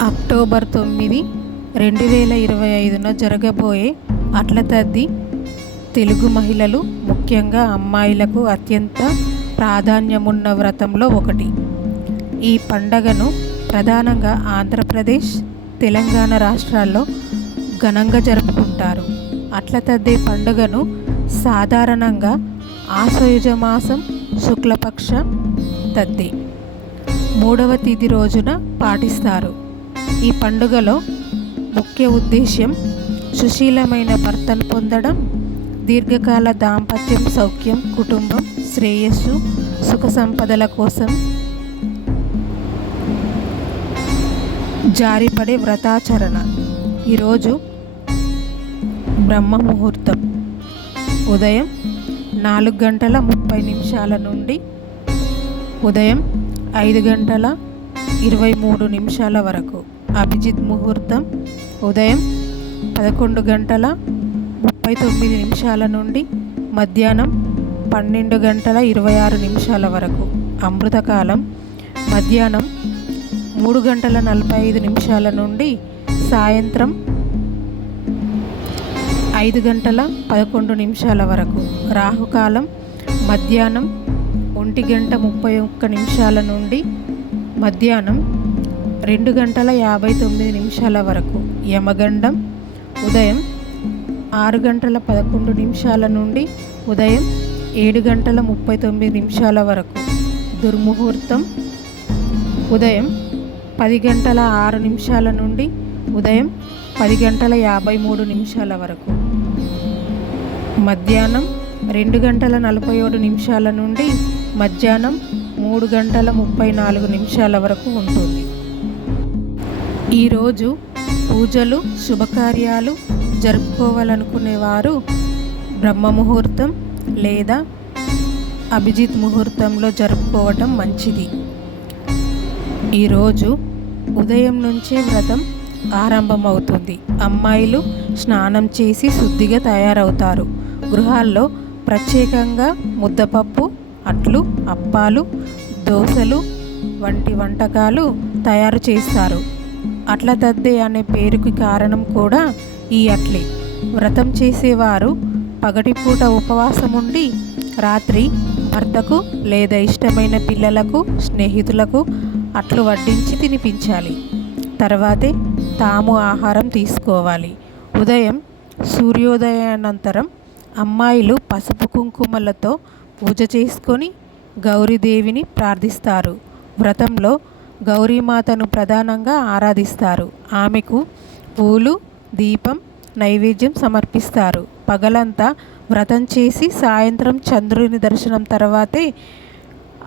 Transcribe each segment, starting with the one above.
October తొమ్మిది రెండు వేల ఇరవై ఐదున జరగబోయే అట్ల తద్ది తెలుగు మహిళలు ముఖ్యంగా అమ్మాయిలకు అత్యంత ప్రాధాన్యమున్న వ్రతంలో ఒకటి. ఈ పండగను ప్రధానంగా ఆంధ్రప్రదేశ్ తెలంగాణ రాష్ట్రాల్లో ఘనంగా జరుపుకుంటారు. అట్లతద్దె పండుగను సాధారణంగా ఆశ్వయుజమాసం శుక్లపక్ష తద్ది మూడవ తేదీ రోజున పాటిస్తారు. ఈ పండుగలో ముఖ్య ఉద్దేశ్యం సుశీలమైన భర్తను పొందడం దీర్ఘకాల దాంపత్యం సౌఖ్యం కుటుంబం శ్రేయస్సు సుఖ సంపదల కోసం జారిపడే వ్రతాచరణ. ఈరోజు బ్రహ్మ ముహూర్తం ఉదయం నాలుగు గంటల ముప్పై నిమిషాల నుండి ఉదయం ఐదు గంటల ఇరవై మూడు నిమిషాల వరకు. అభిజిత్ ముహూర్తం ఉదయం పదకొండు గంటల ముప్పై తొమ్మిది నిమిషాల నుండి మధ్యాహ్నం పన్నెండు గంటల ఇరవై ఆరు నిమిషాల వరకు. అమృతకాలం మధ్యాహ్నం మూడు గంటల నలభై ఐదు నిమిషాల నుండి సాయంత్రం ఐదు గంటల పదకొండు నిమిషాల వరకు. రాహుకాలం మధ్యాహ్నం ఒంటి గంట ముప్పై ఒక్క నిమిషాల నుండి మధ్యాహ్నం రెండు గంటల యాభై తొమ్మిది నిమిషాల వరకు. యమగండం ఉదయం ఆరు గంటల పదకొండు నిమిషాల నుండి ఉదయం ఏడు గంటల ముప్పై తొమ్మిది నిమిషాల వరకు. దుర్ముహూర్తం ఉదయం పది గంటల ఆరు నిమిషాల నుండి ఉదయం పది గంటల యాభై మూడు నిమిషాల వరకు. మధ్యాహ్నం రెండు గంటల నలభై ఏడు నిమిషాల నుండి మధ్యాహ్నం మూడు గంటల ముప్పై నాలుగు నిమిషాల వరకు ఉంటుంది. ఈరోజు పూజలు శుభకార్యాలు జరుపుకోవాలనుకునేవారు బ్రహ్మ ముహూర్తం లేదా అభిజిత్ ముహూర్తంలో జరుపుకోవటం మంచిది. ఈరోజు ఉదయం నుంచే వ్రతం ఆరంభమవుతుంది. అమ్మాయిలు స్నానం చేసి శుద్ధిగా తయారవుతారు. గృహాల్లో ప్రత్యేకంగా ముద్దపప్పు అట్లు అప్పాలు దోశలు వంటి వంటకాలు తయారు చేస్తారు. అట్ల దద్దే అనే పేరుకి కారణం కూడా ఈ అట్లే. వ్రతం చేసేవారు పగటిపూట ఉపవాసం ఉండి రాత్రి భర్తకు లేదా ఇష్టమైన పిల్లలకు స్నేహితులకు అట్లు వడ్డించి తినిపించాలి. తర్వాతే తాము ఆహారం తీసుకోవాలి. ఉదయం సూర్యోదయానంతరం అమ్మాయిలు పసుపు కుంకుమలతో పూజ చేసుకొని గౌరీదేవిని ప్రార్థిస్తారు. వ్రతంలో గౌరీమాతను ప్రధానంగా ఆరాధిస్తారు. ఆమెకు పూలు దీపం నైవేద్యం సమర్పిస్తారు. పగలంతా వ్రతం చేసి సాయంత్రం చంద్రుని దర్శనం తర్వాతే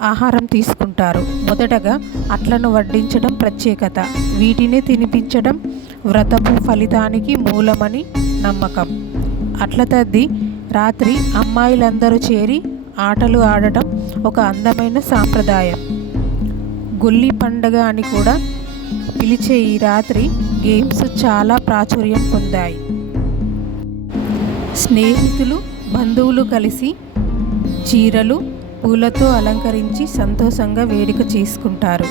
ఆహారం తీసుకుంటారు. మొదటగా అట్లను వడ్డించడం ప్రత్యేకత. వీటిని తినిపించడం వ్రతపు ఫలితానికి మూలమని నమ్మకం. అట్ల తద్ది రాత్రి అమ్మాయిలందరూ చేరి ఆటలు ఆడటం ఒక అందమైన సాంప్రదాయం. గొల్లి పండగ అని కూడా పిలిచే ఈ రాత్రి గేమ్స్ చాలా ప్రాచుర్యం పొందాయి. స్నేహితులు బంధువులు కలిసి చీరలు పూలతో అలంకరించి సంతోషంగా వేడుక చేసుకుంటారు.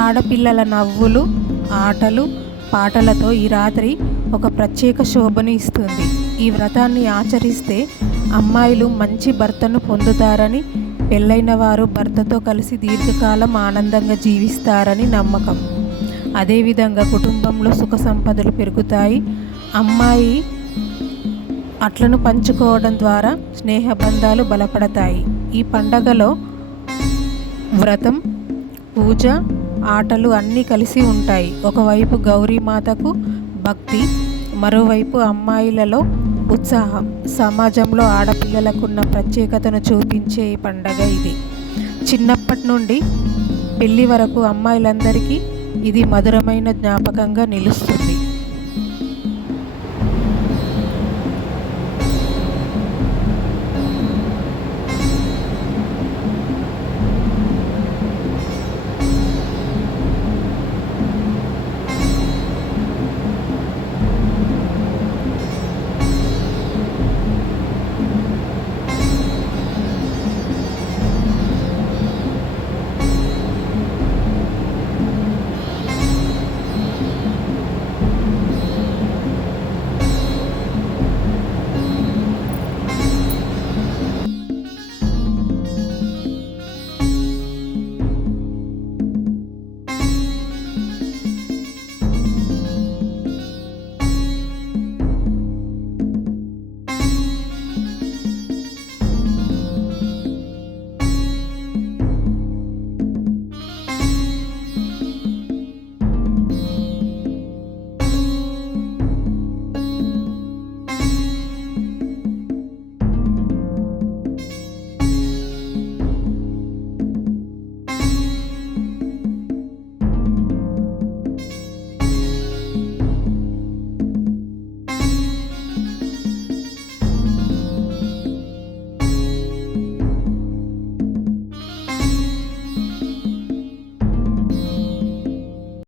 ఆడపిల్లల నవ్వులు ఆటలు పాటలతో ఈ రాత్రి ఒక ప్రత్యేక శోభను ఇస్తుంది. ఈ వ్రతాన్ని ఆచరిస్తే అమ్మాయిలు మంచి భర్తను పొందుతారని పెళ్ళైన వారు భర్తతో కలిసి దీర్ఘకాలం ఆనందంగా జీవిస్తారని నమ్మకం. అదేవిధంగా కుటుంబంలో సుఖ సంపదలు పెరుగుతాయి. అమ్మాయి అట్లను పంచుకోవడం ద్వారా స్నేహబంధాలు బలపడతాయి. ఈ పండగలో వ్రతం పూజ ఆటలు అన్నీ కలిసి ఉంటాయి. ఒకవైపు గౌరీమాతకు భక్తి మరోవైపు అమ్మాయిలలో ఉత్సాహం. సమాజంలో ఆడపిల్లలకున్న ప్రత్యేకతను చూపించే పండగ ఇది. చిన్నప్పటి నుండి పెళ్ళి వరకు అమ్మాయిలందరికీ ఇది మధురమైన జ్ఞాపకంగా నిలుస్తుంది.